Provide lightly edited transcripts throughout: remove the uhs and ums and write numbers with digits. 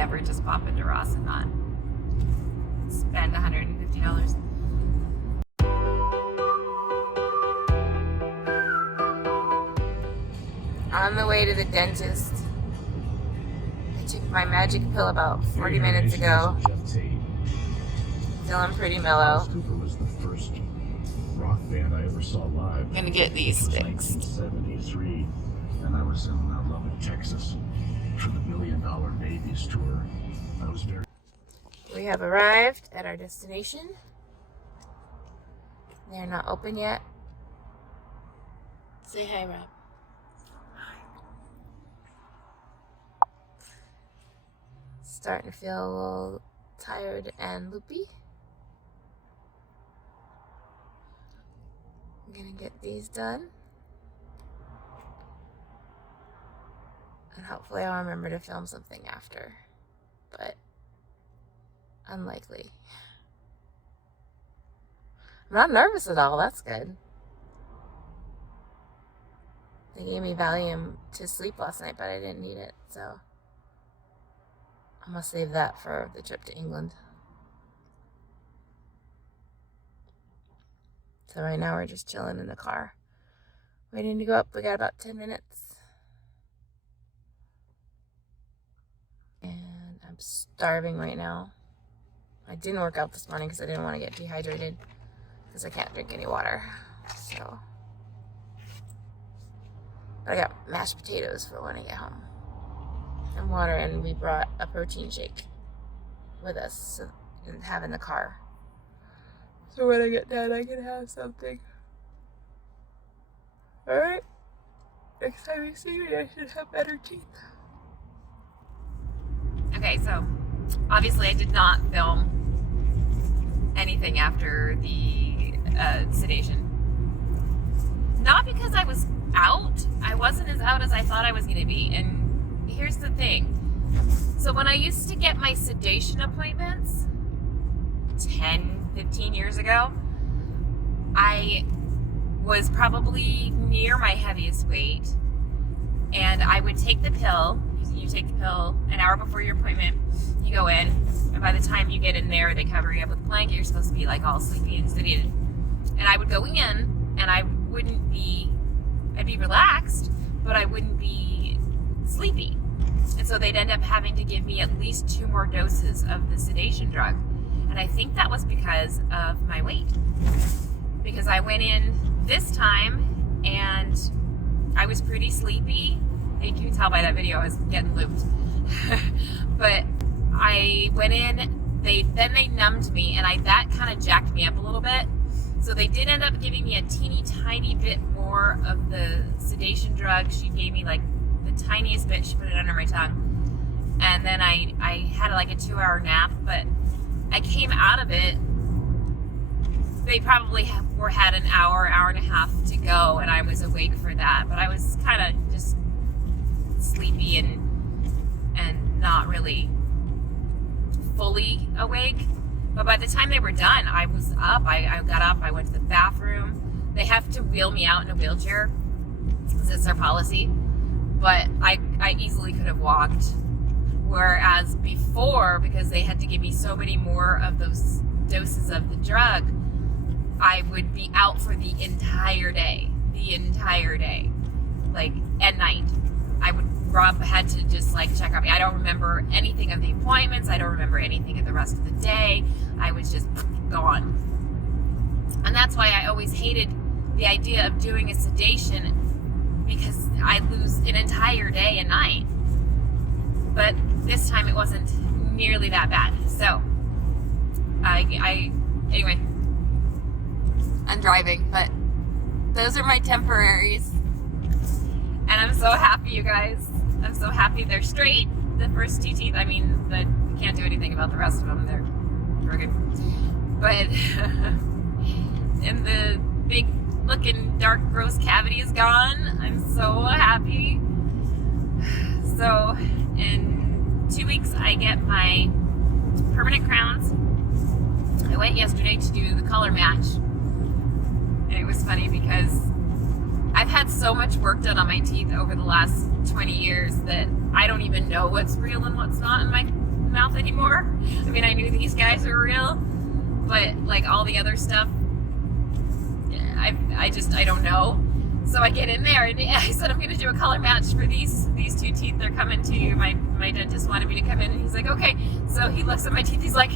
ever just pop into Ross and not spend $150. On the way to the dentist. I took my magic pill about 40 minutes ago. Feeling pretty mellow. Was the first rock band I ever saw live. I'm gonna get these fixed. 1973, and I was in Lubbock, Texas, for the $1 Million Babies tour. I was very. We have arrived at our destination. They're not open yet. Say hi, Rob. Starting to feel a little tired and loopy. I'm gonna get these done. And hopefully I'll remember to film something after. But unlikely. I'm not nervous at all, that's good. They gave me Valium to sleep last night, but I didn't need it, so I'm gonna save that for the trip to England. So right now we're just chilling in the car, waiting to go up. We got about 10 minutes. And I'm starving right now. I didn't work out this morning because I didn't want to get dehydrated because I can't drink any water. So, but I got mashed potatoes for when I get home. And water, and we brought a protein shake with us and have in the car. So when I get done, I can have something. Alright? Next time you see me, I should have better teeth. Okay, so obviously I did not film anything after the sedation. Not because I was out. I wasn't as out as I thought I was going to be. And here's the thing. So when I used to get my sedation appointments 10-15 years ago, I was probably near my heaviest weight, and I would take the pill. You take the pill an hour before your appointment, you go in, and by the time you get in there, they cover you up with a blanket. You're supposed to be like all sleepy and sedated. And I would go in, and I'd be relaxed, but I wouldn't be sleepy. And so they'd end up having to give me at least 2 more doses of the sedation drug. And I think that was because of my weight. Because I went in this time and I was pretty sleepy. You can tell by that video I was getting looped. But I went in, they numbed me, and that kind of jacked me up a little bit. So they did end up giving me a teeny tiny bit more of the sedation drug. She gave me like the tiniest bit. She put it under my tongue. And then I had like a 2-hour nap, but I came out of it. They probably had an hour and a half to go, and I was awake for that. But I was kind of just sleepy and not really fully awake. But by the time they were done, I was up. I got up. I went to the bathroom. They have to wheel me out in a wheelchair because it's their policy. But I easily could have walked. Whereas before, because they had to give me so many more of those doses of the drug, I would be out for the entire day. Like at night. Rob had to just like check on me. I don't remember anything of the appointments. I don't remember anything of the rest of the day. I was just gone. And that's why I always hated the idea of doing a sedation, because I lose an entire day and night. But this time it wasn't nearly that bad. So anyway, I'm driving, but those are my temporaries. And I'm so happy, you guys. I'm so happy they're straight. The first 2 teeth, you can't do anything about the rest of them. They're crooked. But, and the big looking dark gross cavity is gone. I'm so happy. So, in 2 weeks, I get my permanent crowns. I went yesterday to do the color match. And it was funny because I've had so much work done on my teeth over the last 20 years that I don't even know what's real and what's not in mouth anymore. I mean, I knew these guys were real, but like all the other stuff, I don't know. So I get in there and I said, I'm going to do a color match for these two teeth. They're coming to you. My dentist wanted me to come in, and he's like, okay. So he looks at my teeth. He's like,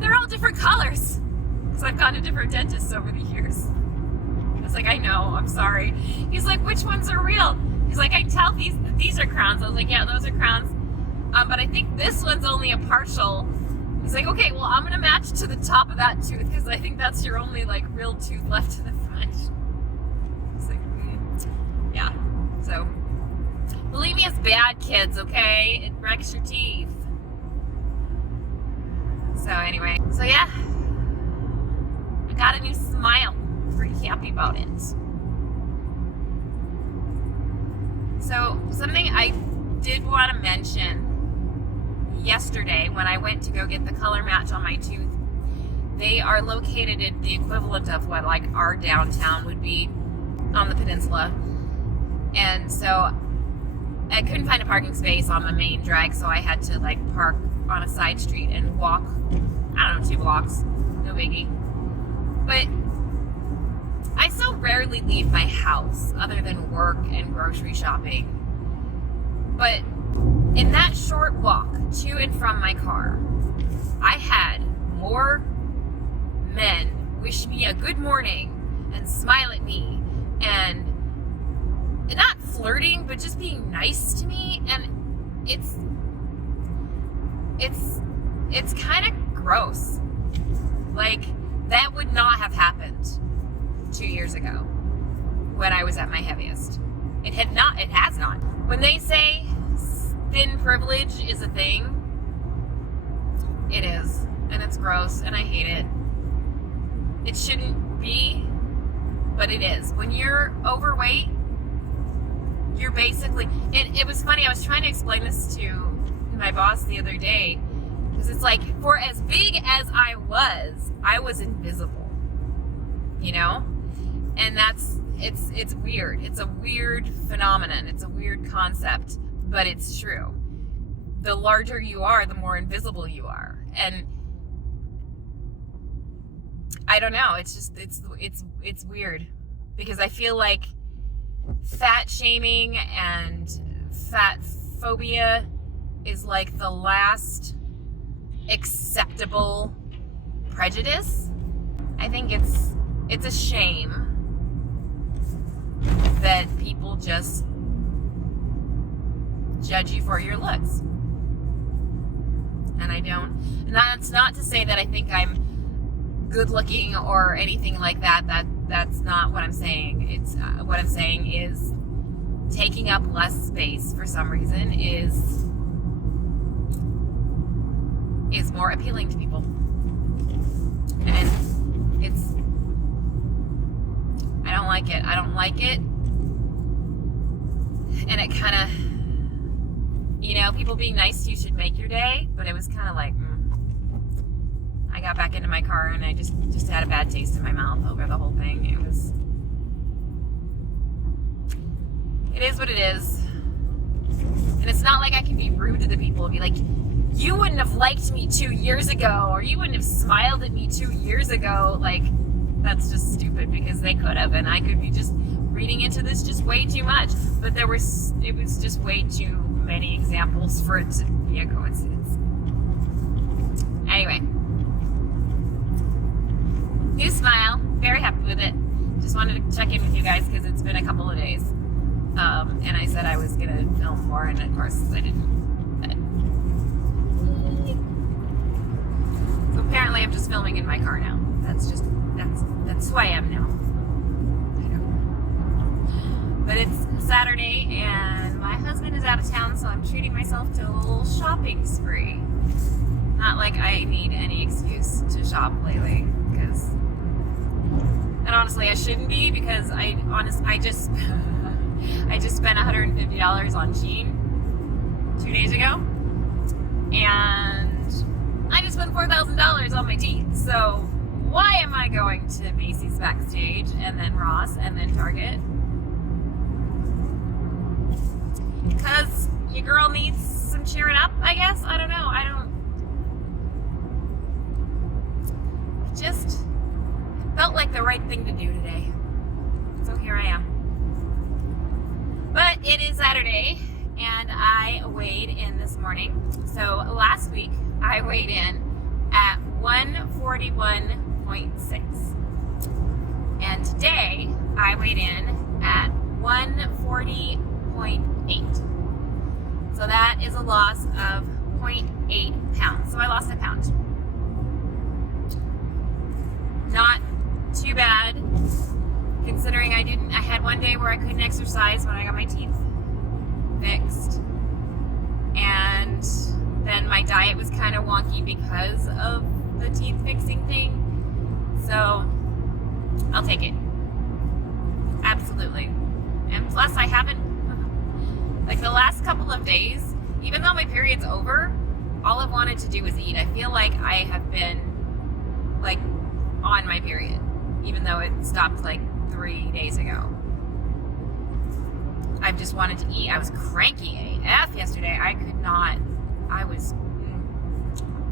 they're all different colors. Because I've gone to different dentists over the years. I was like, I know, I'm sorry. He's like, which ones are real? He's like, I can tell these are crowns. I was like, yeah, those are crowns. But I think this one's only a partial. He's like, okay, well, I'm going to match to the top of that tooth because I think that's your only like real tooth left to the front. It's like, yeah. So, believe me, it's bad, kids, okay? It wrecks your teeth. So anyway, so yeah. I got a new smile. Pretty happy about it. So, something I did want to mention yesterday when I went to go get the color match on my tooth, they are located in the equivalent of what like our downtown would be on the peninsula. And so I couldn't find a parking space on the main drag, so I had to like park on a side street and walk, I don't know, 2 blocks. No biggie. But I so rarely leave my house other than work and grocery shopping. But in that short walk to and from my car, I had more men wish me a good morning and smile at me and not flirting, but just being nice to me. And it's kind of gross. Like, that would not have happened 2 years ago when I was at my heaviest. It has not. When they say thin privilege is a thing, it is. And it's gross, and I hate it. It shouldn't be, but it is. When you're overweight, you're basically, it was funny, I was trying to explain this to my boss the other day, because it's like, for as big as I was invisible, you know? And it's weird. It's a weird phenomenon. It's a weird concept, but it's true. The larger you are, the more invisible you are. And I don't know, it's just, it's weird, because I feel like fat shaming and fat phobia is like the last acceptable prejudice. I think it's a shame that people just judge you for your looks. And that's not to say that I think I'm good looking or anything like that. That's not what I'm saying. It's what I'm saying is taking up less space for some reason is more appealing to people. And I don't like it. I don't like it. And it kind of, you know, people being nice to you should make your day, but it was kind of like, I got back into my car and I just had a bad taste in my mouth over the whole thing. It is what it is. And it's not like I can be rude to the people and be like, you wouldn't have liked me 2 years ago, or you wouldn't have smiled at me 2 years ago. Like, that's just stupid, because they could have, and I could be just reading into this just way too much. But it was just way too many examples for it to be a coincidence. Anyway. New smile. Very happy with it. Just wanted to check in with you guys because it's been a couple of days. And I said I was going to film more, and of course I didn't. So apparently I'm just filming in my car now. That's who I am now. But it's Saturday and my husband is out of town, so I'm treating myself to a little shopping spree. Not like I need any excuse to shop lately, and honestly I shouldn't be, because I just spent $150 on Shein 2 days ago, and I just spent $4,000 on my teeth. So why am I going to Macy's Backstage and then Ross and then Target? Because your girl needs some cheering up, I guess. I don't know. the right thing to do today. So here I am. But it is Saturday, and I weighed in this morning. So last week, I weighed in at 141.6. And today, I weighed in at 140.8. So that is a loss of 0.8 pounds. So I lost a pound. Not too bad, considering I had one day where I couldn't exercise when I got my teeth fixed. And then my diet was kind of wonky because of the teeth fixing thing. So I'll take it. Absolutely. And plus I haven't, like the last couple of days, even though my period's over, all I've wanted to do is eat. I feel like I have been like on my period, even though it stopped like 3 days ago. I just wanted to eat. I was cranky AF yesterday. I could not.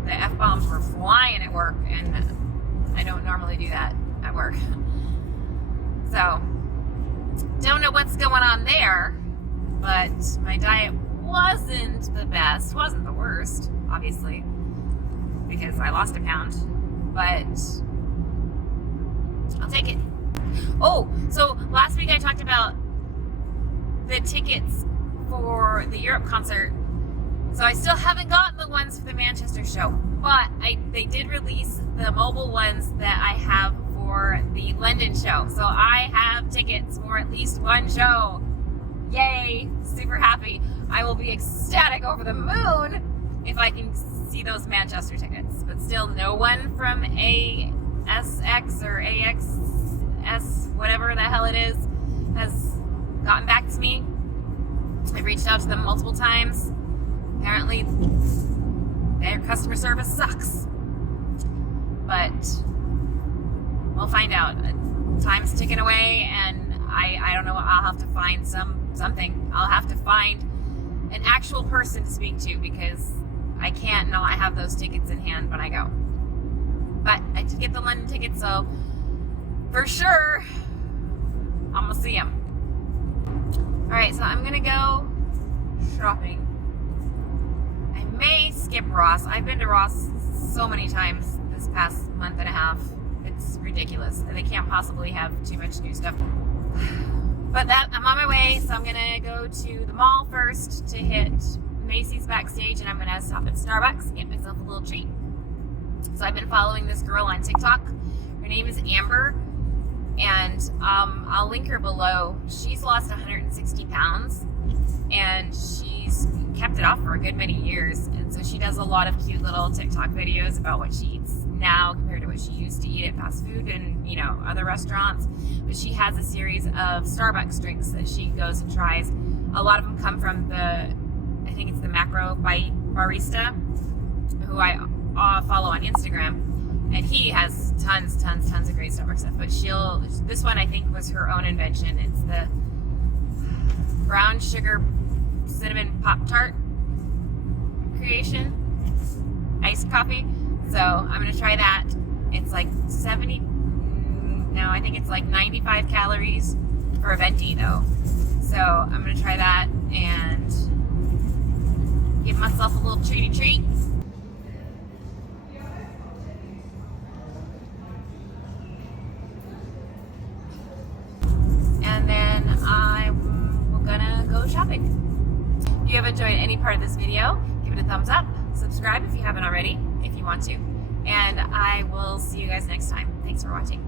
The F-bombs were flying at work, and I don't normally do that at work. So, don't know what's going on there, but my diet wasn't the best, wasn't the worst, obviously, because I lost a pound, but I'll take it. Oh, so last week I talked about the tickets for the Europe concert. So I still haven't gotten the ones for the Manchester show, but they did release the mobile ones that I have for the London show. So I have tickets for at least one show. Yay, super happy. I will be ecstatic over the moon if I can see those Manchester tickets, but still no one from ASX or AXS, whatever the hell it is, has gotten back to me. I've reached out to them multiple times. Apparently, their customer service sucks. But we'll find out. Time's ticking away, and I don't know. I'll have to find something. I'll have to find an actual person to speak to, because I can't not have those tickets in hand when I go. But I did get the London tickets, so for sure, I'm gonna see them. All right, so I'm gonna go shopping. I may skip Ross. I've been to Ross so many times this past month and a half. It's ridiculous. They can't possibly have too much new stuff. But I'm on my way, so I'm gonna go to the mall first to hit Macy's backstage, and I'm gonna stop at Starbucks and get myself a little treat. So I've been following this girl on TikTok. Her name is Amber, and I'll link her below. She's lost 160 pounds, and she's kept it off for a good many years. And so she does a lot of cute little TikTok videos about what she eats now compared to what she used to eat at fast food and, other restaurants. But she has a series of Starbucks drinks that she goes and tries. A lot of them come from I think it's the Macro Bite Barista, who I follow on Instagram. And he has tons of great Starbucks stuff. But this one I think was her own invention. It's the brown sugar cinnamon Pop-Tart creation, iced coffee. So I'm gonna try that. It's like 95 calories for a venti though. So I'm gonna try that and give myself a little treaty treat. And then I'm gonna go shopping. If you have enjoyed any part of this video, give it a thumbs up, subscribe if you haven't already, if you want to, and I will see you guys next time. Thanks for watching.